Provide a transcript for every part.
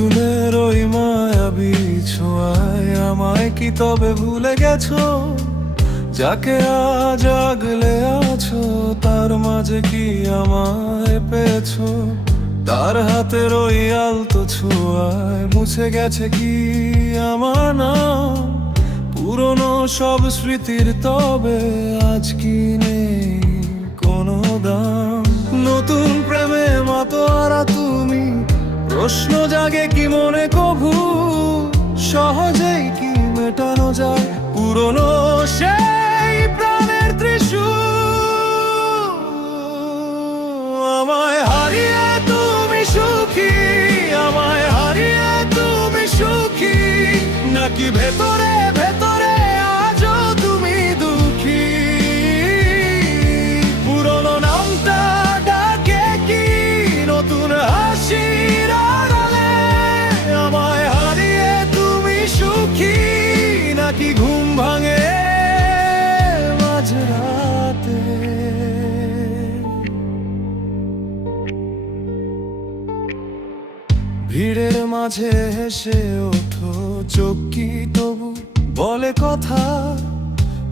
নতুনের ওই মায়াবী ছোঁয়ায় আমায় কি তবে ভুলে গেছো? যাকে আজ আগলে আছো তার মাঝে কি আমায় পেয়েছো? তার হাতের ওই আলতো ছোঁয়ায় মুছে গেছে কি আমার নাম? পুরনো সব স্মৃতির তবে আজ কি নেই কোনো দাম? নতুন প্রেমে মাতোয়ারা তুমি, প্রশ্ন জাগে কি মনে কভু? সহজেই কি মেটানো যায় পুরনো সেই প্রাণের ত্রিশূল? আমায় হারিয়ে তুমি সুখী, আমায় হারিয়ে তুমি সুখী, নাকি ভেতরে ভেতরে আজও তুমি দুঃখী? পুরনো নামটা ডাকে কি নতুন হাসির আড়ালে? আমায় হারিয়ে তুমি সুখী, নাকি ঘুম ভাঙে মাঝরাতে? ভিড়ের মাঝে হেসে ওঠো, চোখ কি তবু বলে কথা?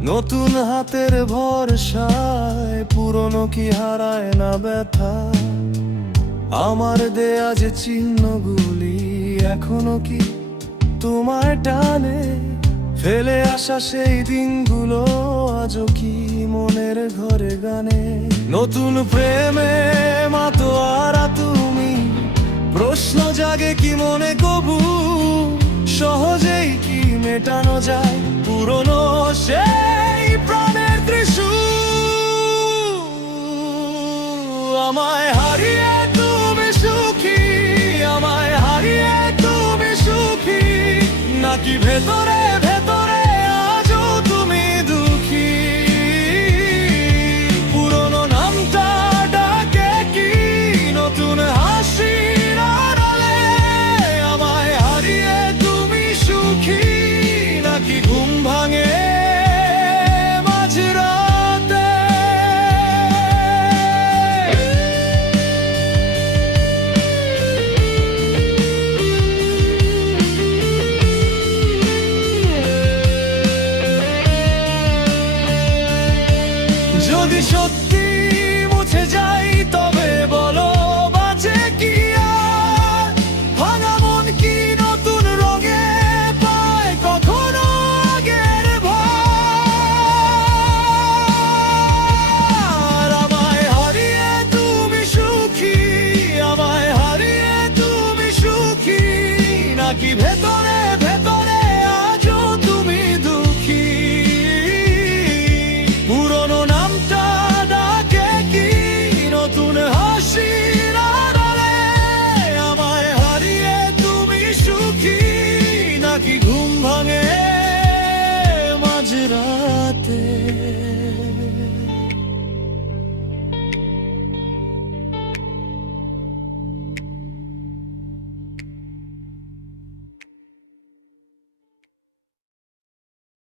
নতুন হাতের ভরসায় পুরনো কি হারায় না ব্যথা? আমার দেয়া যে চিহ্নগুলি এখনো কি তোমায় টানে? ফেলে আসা সেই দিনগুলো আজও কি মনের ঘরে গানে? নতুন প্রেমে মাতোয়ারা তুমি, প্রশ্ন জাগে কি মনে কভু? সহজেই কি মেটানো যায় পুরনো সেই প্রাণের ত্রিশূল? আমায় হারিয়ে তুমি সুখী, আমায় হারিয়ে তুমি সুখী, নাকি ভেতরে ভেতরে আজও তুমি দুঃখী? পুরনো নামটা ডাকে কি নতুন হাসির আড়ালে? আমায় হারিয়ে তুমি সুখী, নাকি ঘুম ভাঙে মাঝরাতে? যদি সত্যি মুছে যাই তবে বলো বাঁচে কি আর? ভাঙা মন কি নতুন রঙে পায় কখনো আগের ভার? আমায় হারিয়ে তুমি সুখী, আমায় হারিয়ে তুমি সুখী, নাকি ভেতরে